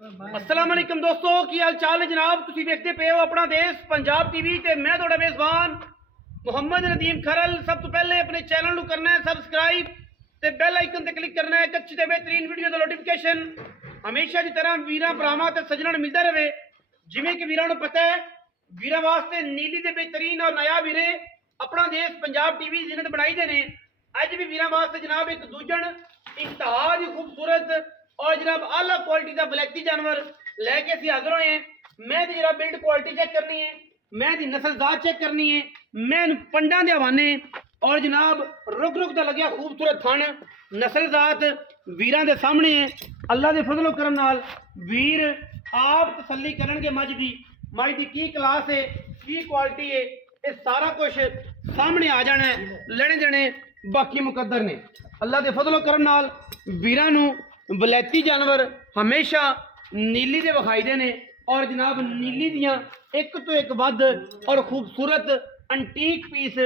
अस्सलाम वालेकुम दोस्तों, की हाल चाल है जनाब। तुसी देखते पे हो अपना देश पंजाब टीवी ते मैं थोड़ा मेजबान मुहम्मद नदीम खरल। सब तो पहले अपने चैनल को करना है सबसक्राइब ते बेल आइकन ते क्लिक करना है कि अच्छी ते बेहतरीन वीडियो का नोटिफिकेशन हमेशा की तरह वीर भरावां ते सज्जणां नूं मिलता रहे। जिवें कि वीरां नूं पता है वीरां वास्ते नीली ते बेहतरीन और नया वीरे अपना देश पंजाब टीवी जिन्हें बनाई दे ने। अज भी वीरां वास्ते जनाब एक दूजन इंतहा दी खूबसूरत और जनाब आला क्वालिटी का वलैती जानवर लैके असीं हाजिर होए हैं। मैं दी जनाब बिल्ड क्वालिटी चेक करनी है, मैं दी नस्ल जात चेक करनी है, मैं पंडा दे हवाने और जनाब रुक रुक दा लग्या खूबसूरत थन नस्ल जात वीरां दे सामने है। अल्लाह दे फजलो करम नाल वीर आप तसल्ली करनगे मझ दी की क्लास है, की क्वालिटी है, ये सारा कुछ सामने आ जाना है। लेने देने बाकी मुकद्दर ने। अल्लाह दे फजलो करम नाल वीरां नूं वलैती जानवर हमेशा नीली दे विखाई दे ने और जनाब नीली दियां एक तो एक वध और खूबसूरत अंटीक पीस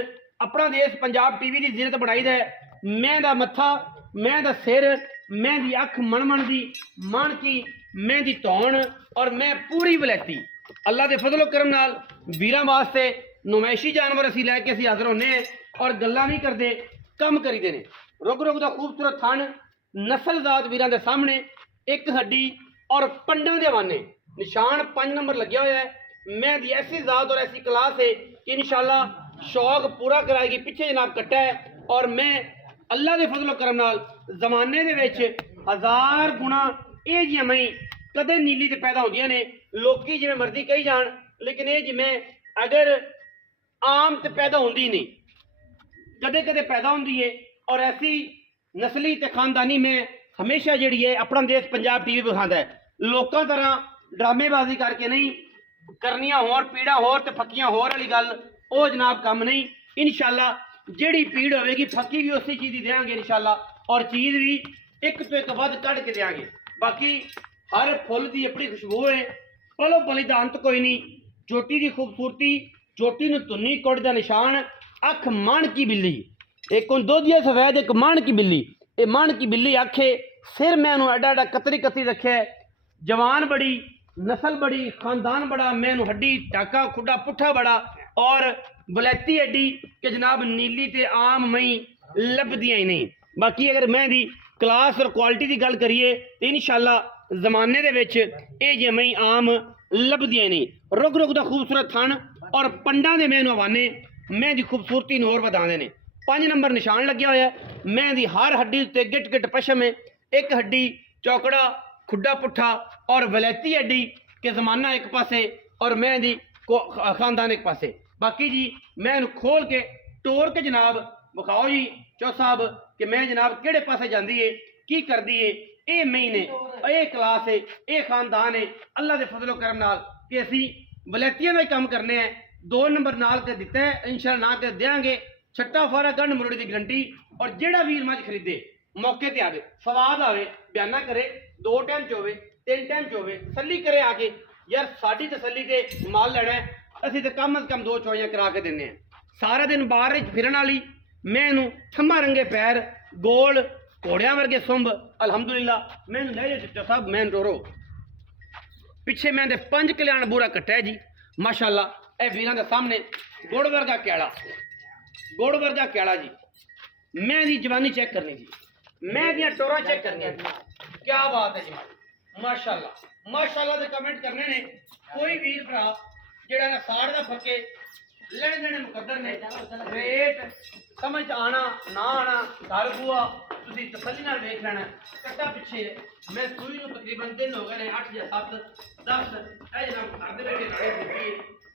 अपना देश पंजाब टीवी की जिन्नत बनाई दे। मैं दा मत्था, मैं दा सिर, मैं दी अख मणमण दी माणकी, मैं दी धौण और मैं पूरी वलैती अल्लाह दे फजलो करम नाल वीरां वास्ते नुमैशी जानवर असीं लैके असीं हाज़र होने हैं और गल्लां नहीं करते, कम करीदे ने। रुक रुक दा खूबसूरत थन नस्ल जात वीरां दे सामने एक हड्डी और पंडां दे हवाने निशान 5 नंबर लग्या हुआ है। मैं दी ऐसी जात और ऐसी क्लास है कि इंशाल्लाह शौक पूरा कराएगी। पिछे जनाब कट्टा है और मैं अल्लाह के फजलो करम नाल जमाने दे विच 1000 गुणा ये जी मई कदे नीली ते पैदा होंदियां ने। लोकी जिवें मर्जी कही जान लेकिन ये जिवें अगर आम ते पैदा होंदी नहीं, कदे कदे पैदा होंदी है। और ऐसी नस्ली ते खानदानी में हमेशा जिहड़ी है अपना देश पंजाब टीवी विखांदा है। लोकां तरह ड्रामेबाजी करके नहीं करनियां होर पीड़ा होर ते फक्कियां होर वाली गल ओ जनाब कम नहीं। इंशाल्लाह जिहड़ी पीड़ होवेगी फक्की भी उसी चीज़ की देंगे इंशाल्लाह और चीज़ भी एक तो एक वध कढ़ के देंगे। बाकी हर फुल की अपनी खुशबू है, पलो पली का अंत कोई नहीं। चोटी की खूबसूरती, चोटी नूं तुन्नी कुड़ का निशान, अख मण की बिल्ली, एक दोधिया सफेद एक मण की बिल्ली, ये मण की बिल्ली आखे सिर मैनू एडा एडा कतरी कतरी रखे है। जवान बड़ी, नस्ल बड़ी, खानदान बड़ा, मैनू हड्डी टाका खुडा पुट्ठा बड़ा और बलैती एडी कि जनाब नीली ते आम मई लभदियां ही नहीं। बाकी अगर मैं दी क्लास और क्वालिटी की गल करिए तो इंशाल्लाह जमाने दे विच ये जे मई आम लभदियां ही नहीं। रुक रुक दा खूबसूरत थन और पंडा दे मैनू हवाने मैं दी खूबसूरती नूं होर वधांदे ने। 5 नंबर निशान लग्या होया है। मैं दी हर हड्डी उत्ते गिट गिट पशम है, एक हड्डी चौकड़ा खुडा पुट्ठा और वलैती हड्डी के जमाना एक पासे और मैं दी खानदान एक पासे। बाकी जी मैं खोल के टोर के जनाब विखाओ जी चौ साहब कि मैं जनाब किहड़े पासे जाती है, की करती है। ये मई ने, ये क्लास है, ये खानदान है। अल्लाह के फजलो करम नाल कि असी वलैतियां का काम करने हैं। 2 नंबर नाल के दिता है इंशाल्लाह ना के देंगे। छट्टा फारा गंढ मुरड़ी की गारंटी और जेड़ा वीर मज खरीदे मौके ते आवे, स्वाद आवे, बयाना करे, 2 टाइम च होवे 3 टाइम च होवे, तसल्ली करे आके यार साडी तसल्ली ते माल लेना है। असीं ते कम अज कम 2 चोइयां करा के दिंने हैं। सारा दिन बाहर फिरन वाली मैनू थम्मा रंगे पैर गोल घोड़ियां वर्गे सुंब अलहमदुलिल्लाह मैनू ले चचा साहब मैं टोरो पिछे मैं 5 कल्याण बूरा कट्टा है जी माशाअल्लाह। ए वीरां दे सामने गुड़ वर्गा क्याड़ा, गुड़ वर्गा क्याड़ा जी। मैं दी जवानी चेक करनी जी, मैं दियां टोरा चेक करनी है। क्या बात है जी माशाअल्लाह माशाअल्लाह दे कमेंट करने ने। कोई वीर भरा जेड़ा ना साड़ दा फके लेने देने मुकद्दर ने। रेट समझ आना ना आना घर बुआ तुसी तसल्ली नाल देख लेना। कट्टा पिछे मैं सूई नूं तकरीबन 3 हो गए ने, 8 या 7 10 ए जनाब घर दे बैठे लड़े दित्ती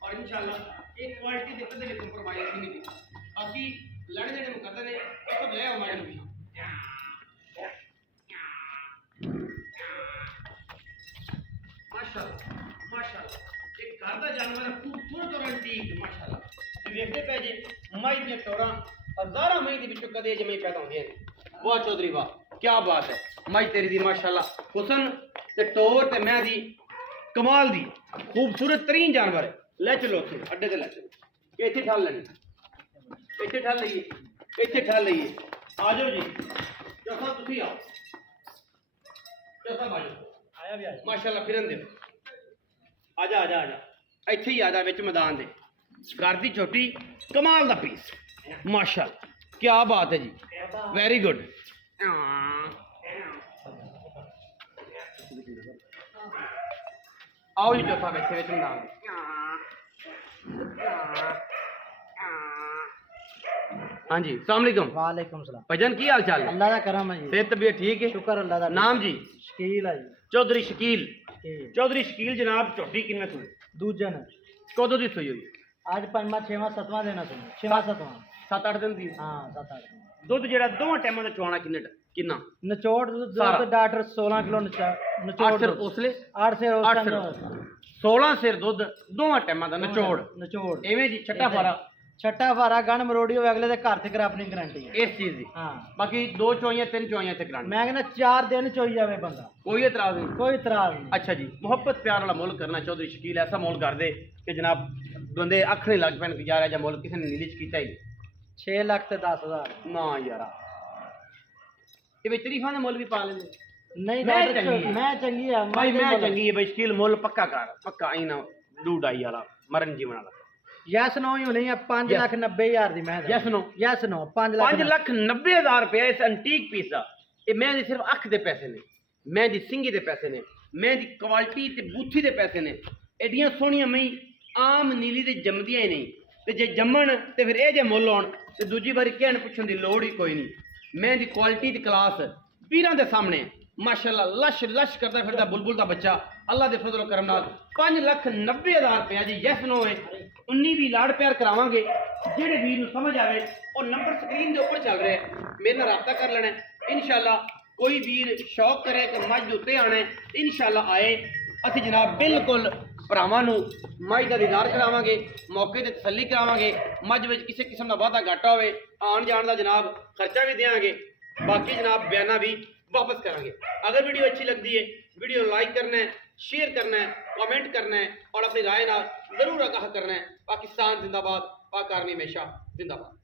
और इंशाल्लाह एक क्वालिटी दे कदे भी कंप्रोमाइज नहीं दी। असी लड़ने देने मुकद्दर ने। एक ले आओ मारे नूं माशाअल्लाह माशाअल्लाह एक घर का जानवर खूबसूरत और अंटीक माशाअल्लाह। देखते पे जी मई दी टोरा हजारां मई दे विचों कदे जमे पैदा होंदे हैं। वाह चौधरी वाह क्या बात है मई तेरी दी माशाअल्लाह। हुसन ते टोर ते मैं दी कमाल दी खूबसूरत तरीन जानवर है। ले चलो उत्थे अड्डे ते ले चलो, इत्थे ठल लेनी, इत्थे ठल लईए, इत्थे ठल लईए। आ जाओ जी चौथा तुसी आओ, चौथा आ जाओ। माशाल्लाह फिरन दे आजा आजा आजा ਇੱਥੇ ਹੀ ਆजा ਵਿੱਚ मैदान ਦੇ घर दी छोटी कमाल दा पीस माशाल्लाह क्या बात है जी वेरी गुड आओ जी चौथा बैठे ਵਿੱਚ मैदान ਦੇ हाँ जी अस्सलाम वालेकुम वालेकुम सलाम भजन की हाल चाल है अल्लाह का करम है जी सेहत तबीयत ठीक है शुक्र अल्लाह का नाम जी शकील है जी चौधरी शकील शकील चौधरी शकील जनाब झोटी किन्ने सुनी दूजन कदों दी सुई हुई आज पंजवा छेवां सतवां देना सुन छेवां सतवां 7-8 दिन दी हाँ 7-8 दुध जेड़ा दोवां टाइमां दा चवाना किन्ना निचोड़ सारा। दुध डॉक्टर 16 किलो निचोड़ 8 सिर उसले 8 से 8 सिर 16 सिर दुध दोवां टाइमां दा निचोड़ निचोड़ एवें जी छट्टा फारा छट्टा फारा गन मरोड़ी होवे अगले दे घर ते अपनी गारंटी है इस चीज दी हाँ बाकी 2 चौइयां 3 चौइयां ते करानी मैं कहना 4 दिन चोई जावे बंदा कोई एतराज नहीं कोई इतराज नहीं अच्छा जी मोहब्बत प्यार वाला मुल करना चौधरी शकील ऐसा मुल कर दे कि जनाब बंदे अख नहीं लग पैन कि यार ऐजा मुल किसी ने नीली च कीता ही 6 लाख ते 10,000 ना यारा ये भी तरीफा ने मुल भी पा लेंगे नहीं मैं डॉक्टर चंगी है। मैं चंगी है भाई मैं चंगी है भाई शकील मुल पक्का कर पक्का आई ना डूडाई वाला मरण जीवन वाला यस नो ही होनी है 5,90,000 दी मैं यस नो यस नो 5 5,90,000 रुपया इस एंटीक पीस का ये मैं दी सिर्फ अख दे पैसे ने मैं दी सिंगी दे पैसे ने मैं दी क्वालिटी ते बूथी दे पैसे ने एडियां सोहणियां मई आम नीली ते जमदियां ही नहीं ते जे जम्मन ते फिर ए जे मुੱਲ होण ते दूजी बारी कहण पुछण दी लोड़ ही कोई नहीं मैं दी क्वालिटी ते क्लास पीरां दे सामने माशाल्लाह लश लश करदा फिरदा बुलबुल दा बच्चा अल्लाह दे फजल करम नाल 5,90,000 रुपया जी यस नो है 19 भी लाड़ प्यार करावांगे जेड़े वीर नूं समझ आवे और नंबर स्क्रीन दे ऊपर चल रहा है मेरे नाल राब्ता कर लेना है इंशाल्लाह कोई वीर शौक करे कि मझ दे उत्ते आना है इंशाल्लाह आए असीं जनाब बिल्कुल भरावां नूं मझ दा दीदार करावांगे मौके ते तसल्ली करावांगे मझ विच किसी किस्म दा वाधा घाटा होवे आण जाण दा जनाब खर्चा भी देंगे बाकी जनाब बयाना भी वापस करांगे अगर वीडियो अच्छी लगती है वीडियो लाइक करना है शेयर करना है कमेंट करना है और अपनी राय ना जरूर आगाह करना है पाकिस्तान जिंदाबाद पाक आर्मी हमेशा जिंदाबाद।